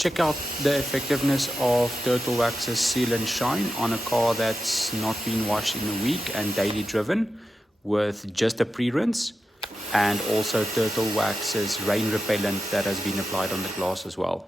Check out the effectiveness of Turtle Wax's Seal and Shine on a car that's not been washed in a week and daily driven with just a pre-rinse, and also Turtle Wax's rain repellent that has been applied on the glass as well.